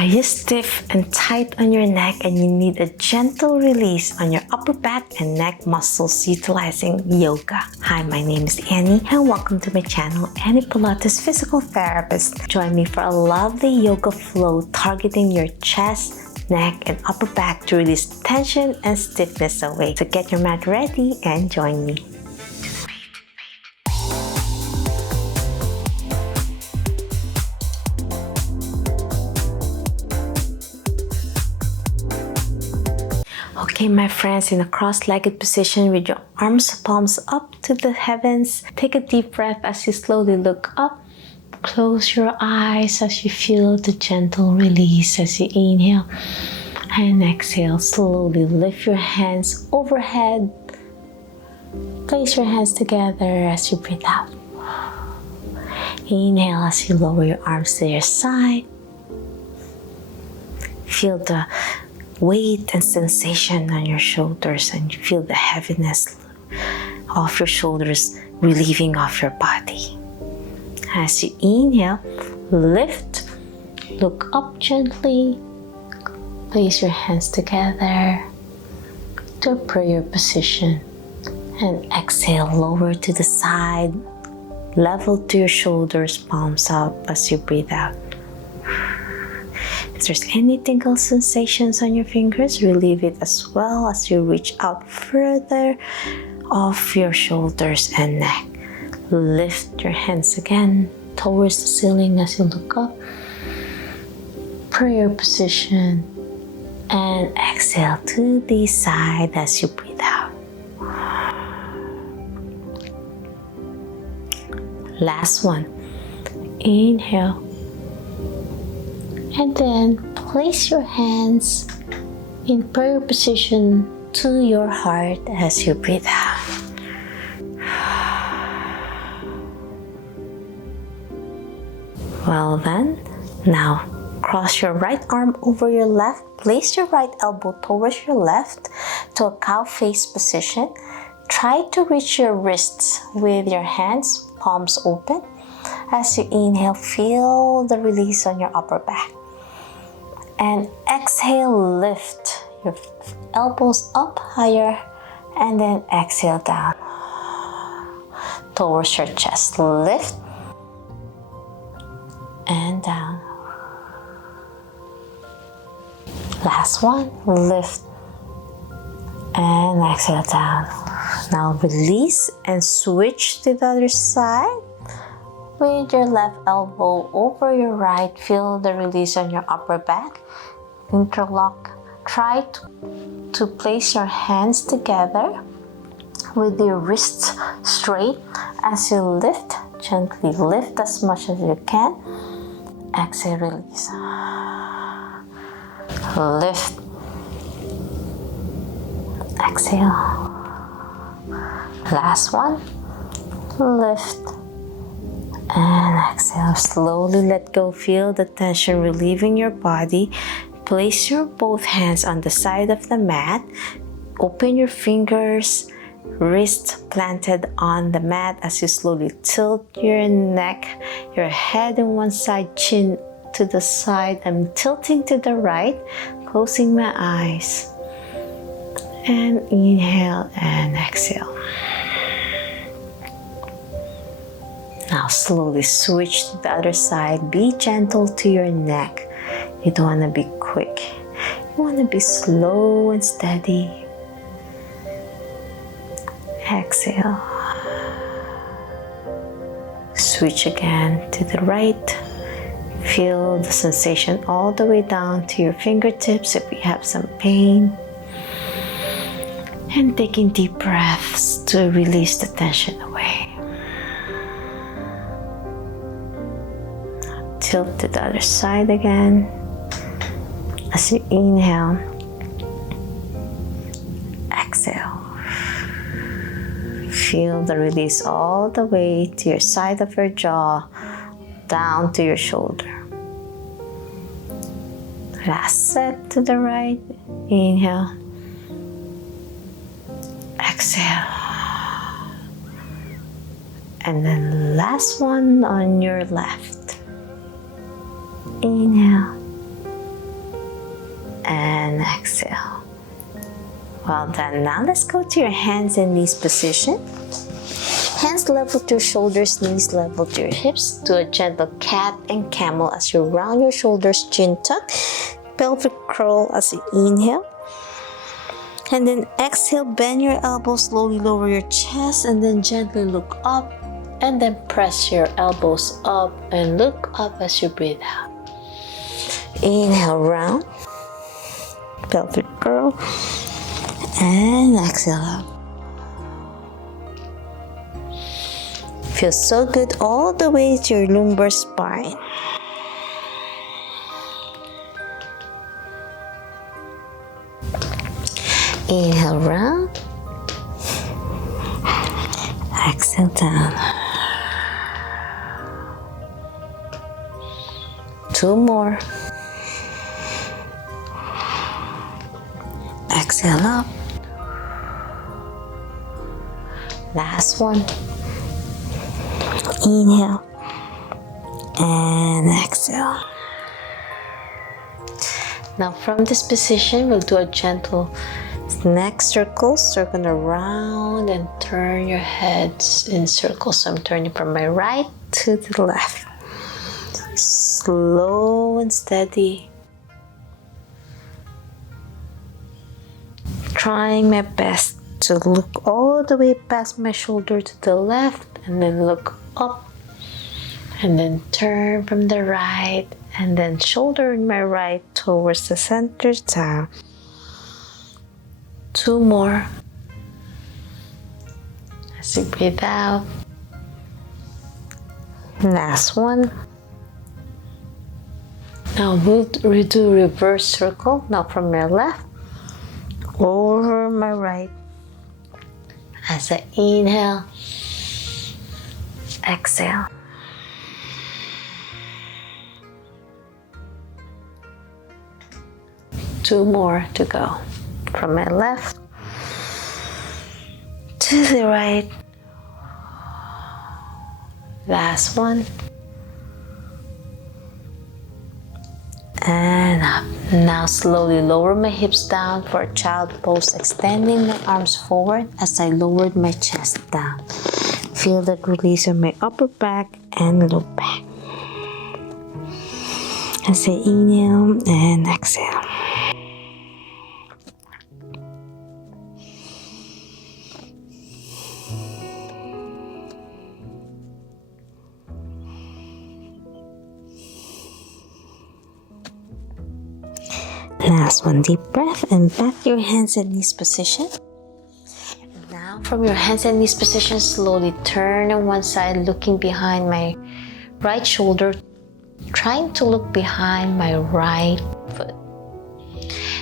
Are you stiff and tight on your neck and you need a gentle release on your upper back and neck muscles utilizing yoga? Hi, my name is Annie and welcome to my channel, Annie Pilates Physical Therapist. Join me for a lovely yoga flow targeting your chest, neck, and upper back to release tension and stiffness away. So get your mat ready and join me. Okay, my friends, in a cross-legged position with your arms palms up to the heavens. Take a deep breath as you slowly look up. Close your eyes as you feel the gentle release as you inhale and exhale. Slowly lift your hands overhead. Place your hands together as you breathe out. Inhale as you lower your arms to your side. Feel the weight and sensation on your shoulders, and you feel the heaviness of your shoulders relieving off your body. As you inhale, lift, look up gently, place your hands together to a prayer position, and exhale, lower to the side, level to your shoulders, palms up as you breathe out. If there's any tingle sensations on your fingers, relieve it as well as you reach out further off your shoulders and neck. Lift your hands again towards the ceiling as you look up. Prayer position. And exhale to the side as you breathe out. Last one. Inhale. And then place your hands in prayer position to your heart as you breathe out. Well then, now cross your right arm over your left. Place your right elbow towards your left to a cow face position. Try to reach your wrists with your hands, palms open. As you inhale, feel the release on your upper back. And exhale, lift your elbows up higher and then exhale down towards your chest. Lift and down. Last one, lift and exhale down. Now release and switch to the other side. With your left elbow over your right, feel the release on your upper back. Interlock. Try to place your hands together with your wrists straight. As you lift, gently lift as much as you can. Exhale, release. Lift. Exhale. Last one. Lift. And exhale, slowly let go. Feel the tension relieving your body. Place your both hands on the side of the mat. Open your fingers, wrist planted on the mat as you slowly tilt your neck, your head on one side, chin to the side. I'm tilting to the right, closing my eyes. And inhale and exhale. Now slowly switch to the other side. Be gentle to your neck. You don't want to be quick. You want to be slow and steady. Exhale. Switch again to the right. Feel the sensation all the way down to your fingertips if you have some pain. And taking deep breaths to release the tension away. Tilt to the other side again. As you inhale, exhale. Feel the release all the way to your side of your jaw, down to your shoulder. Last set to the right. Inhale. Exhale. And then last one on your left. Inhale. Well done. Now let's go to your hands and knees position. Hands level to your shoulders, knees level to your hips. Do a gentle cat and camel as you round your shoulders, chin tuck, pelvic curl as you inhale. And then exhale, bend your elbows, slowly lower your chest, and then gently look up. And then press your elbows up and look up as you breathe out. Inhale, round, pelvic curl, and exhale up. Feels so good all the way to your lumbar spine. Inhale, round. Exhale, down. 2 more. Exhale up. Last one. Inhale and exhale. Now from this position, we'll do a gentle neck circle. So you're gonna round and turn your heads in circles. So I'm turning from my right to the left. Slow and steady. Trying my best to look all the way past my shoulder to the left and then look up and then turn from the right and then shoulder in my right towards the center down. 2 more. As you breathe out. Last one. Now we'll do reverse circle. Now from my left over my right. As I inhale, exhale. Two more to go. From my left to the right. Last one. And up. Now slowly lower my hips down for a child pose, extending my arms forward as I lowered my chest down. Feel that release of my upper back and low back. As I inhale and exhale. Last one, deep breath and back to your hands and knees position. Now from your hands and knees position, slowly turn on one side, looking behind my right shoulder, trying to look behind my right foot.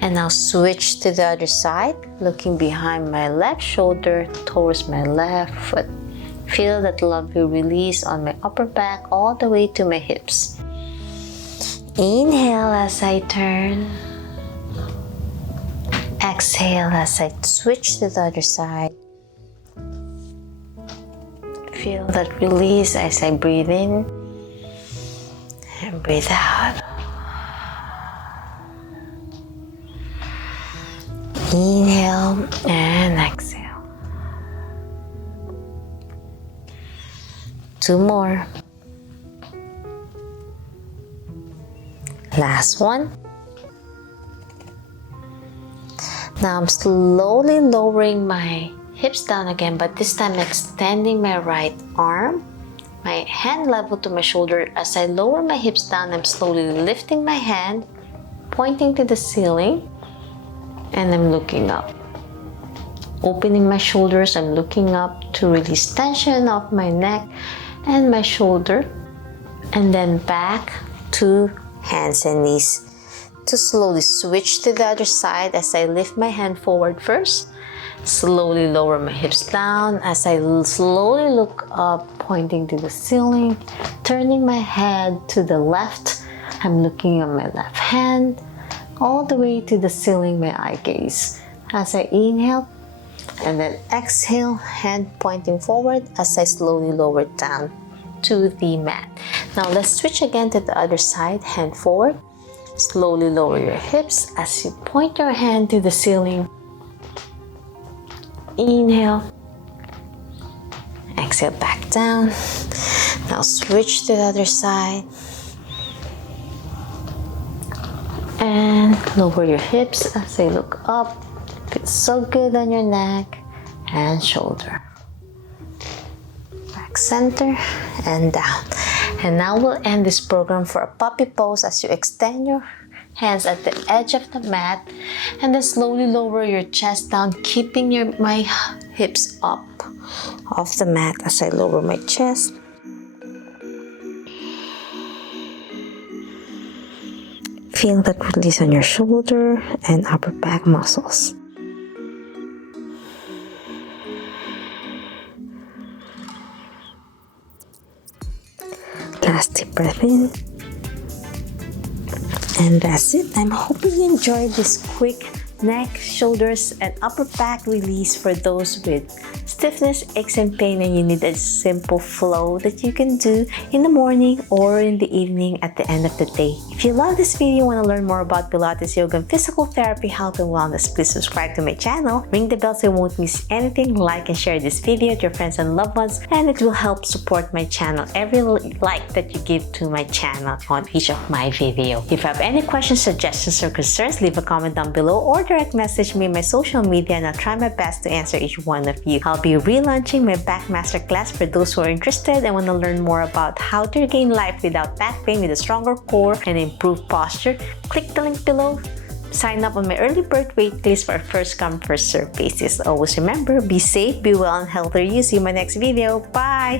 And now switch to the other side, looking behind my left shoulder towards my left foot. Feel that lovely release on my upper back all the way to my hips. Inhale as I turn. Exhale as I switch to the other side. Feel that release as I breathe in and breathe out. Inhale and exhale. 2 more. Last one. Now I'm slowly lowering my hips down again, but this time extending my right arm, my hand level to my shoulder. As I lower my hips down, I'm slowly lifting my hand, pointing to the ceiling, and I'm looking up. Opening my shoulders, I'm looking up to release tension off my neck and my shoulder, and then back to hands and knees. To slowly switch to the other side as I lift my hand forward first. Slowly lower my hips down as I slowly look up, pointing to the ceiling. Turning my head to the left, I'm looking on my left hand, all the way to the ceiling, my eye gaze. As I inhale, and then exhale, hand pointing forward as I slowly lower down to the mat. Now let's switch again to the other side, hand forward. Slowly lower your hips as you point your hand to the ceiling. Inhale. Exhale back down. Now switch to the other side. And lower your hips as they look up. Feels so good on your neck and shoulder. Back center and down. And now we'll end this program for a puppy pose as you extend your hands at the edge of the mat and then slowly lower your chest down, keeping my hips up off the mat as I lower my chest. Feel that release on your shoulder and upper back muscles. Last deep breath in. And that's it. I'm hoping you enjoyed this quick neck, shoulders, and upper back release for those with stiffness, aches, and pain, and you need a simple flow that you can do in the morning or in the evening at the end of the day. If you love this video and want to learn more about Pilates, yoga, and physical therapy, health, and wellness, please subscribe to my channel, ring the bell so you won't miss anything, like and share this video with your friends and loved ones, and it will help support my channel. Every like that you give to my channel on each of my videos. If you have any questions, suggestions, or concerns, leave a comment down below or direct message me on my social media and I'll try my best to answer each one of you. I'll be relaunching my back masterclass for those who are interested and want to learn more about how to regain life without back pain with a stronger core and improved posture. Click the link below. Sign up on my early bird wait list for a first come first serve basis. Always remember, be safe, be well, and healthy. See you in my next video. Bye!